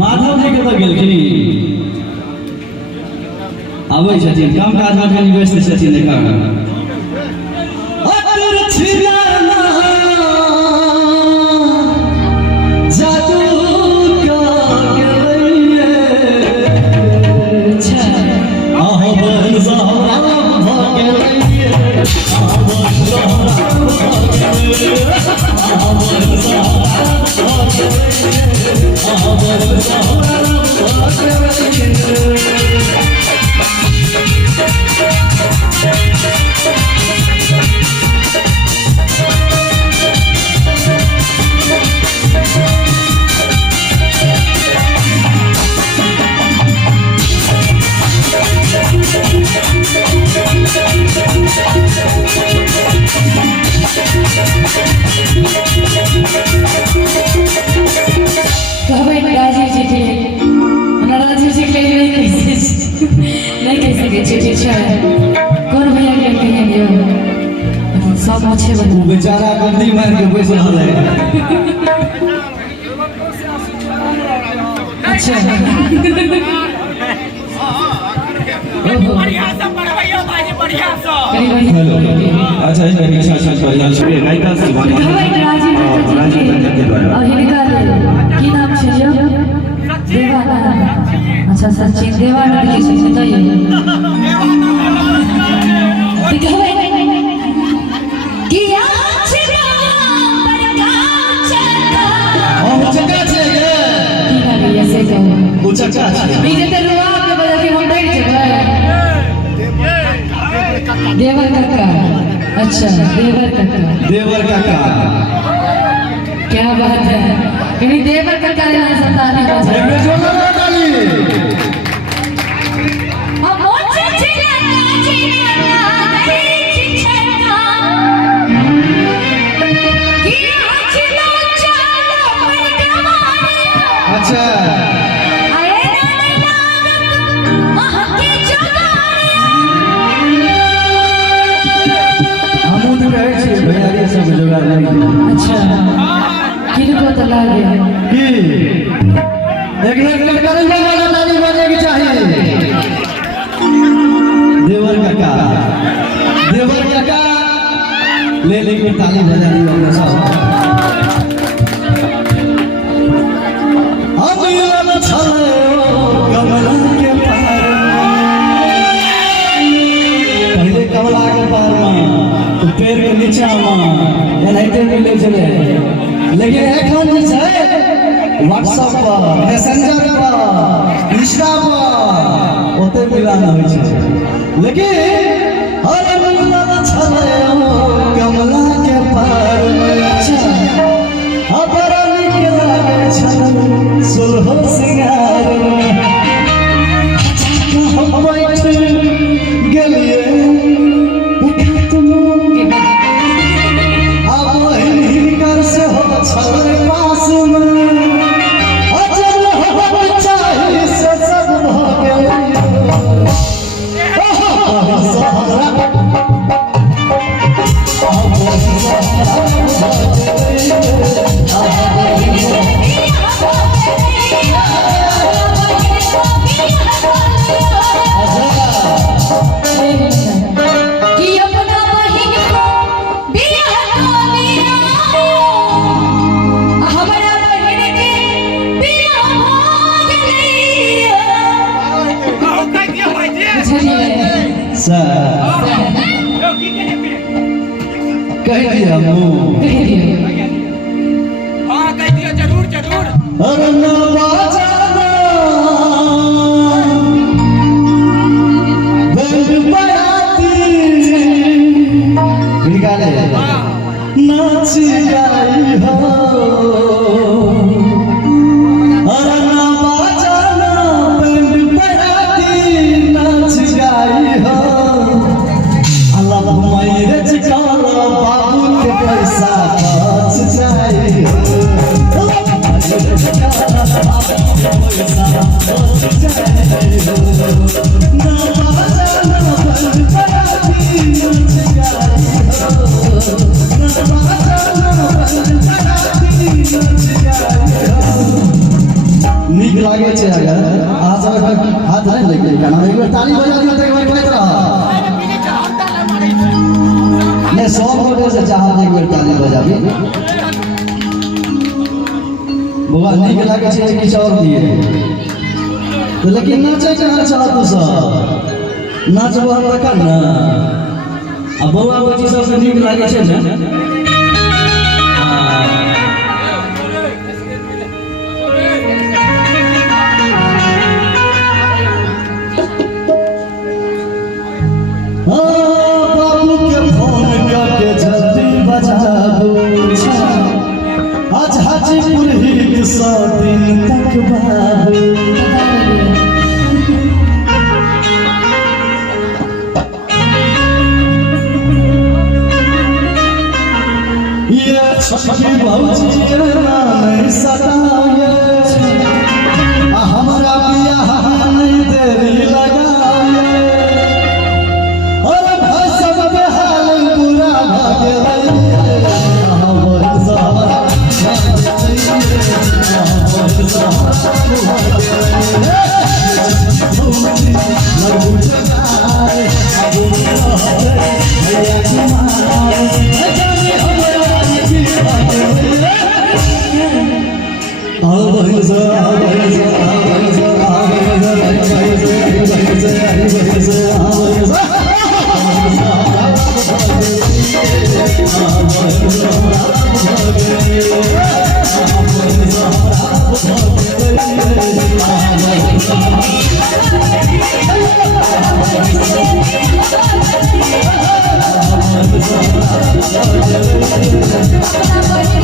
माधव जी कतऽ गेलखिन आबै छथिन काम काज में कनि व्यस्त छथिन एखन बेचारा गंदी मार के पैसा ले अच्छा बढ़िया से पढ़वाइयो भाई बढ़िया से हेलो अच्छा अच्छा बढ़िया से गायिका से राजी के द्वारा और हिनका की नाम छै जो देवानंद अच्छा सचिन देवानंद जी से बताइए चचा बीजे ते रुआ के बजा के हम बैठ जेबै देवर काका अच्छा देवर काका क्या बात है कभी देवर काका ने संतान हो जाए हम मोचे चिना गई चिछना किया चिना चलो पर कमाने अच्छा अच्छा किनको तो लागे कि एक लड़का ताली बजने की चाहिए देवर काका ले लेके ताली बजा रही है सब हम ये छले कमला के पार पहले कमला के पार में तो पैर के नीचा में एनाइते मिले चले लेकिन एखन जे छै व्हाट्सएप पर मैसेंजर पर इंस्टा पर ओते मिलान होइ छै लेकिन हर मिलन छले कमला के पार में अबर निक लागे छल सुलह सिंगार में हम बैठ गेलिए कह दिया हाँ कह दिया जरूर अरे ना बाजाना बंद बराती निकाले नाच गाई हो अरे ना बाजाना बंद बराती नाच गाई हो अल्लाह मेरे चिकाला बाबू के पैसा खर्च जाए नीक लागे छे अगर आज हाथ नहीं लगे गाना एक बार ताली बजा दियो तो एक बार कहत रहा ने 100 गोटे से चाहत एक बार ताली बजाबी बुआ नीक लागे छे कि और दिए तो लेकिन नाचे कहां चला तू सब नाचबो हम तक ना अब बउआ बच्ची सब के नीक लागे छे ना बाबू के फोन करके जल्दी बजाबू आज हाजीपुर हिट 100 दिन तक बाबू ये छोटी भौजी नहीं सताए हमारा बियाह नहीं देरी लगाए Thank you.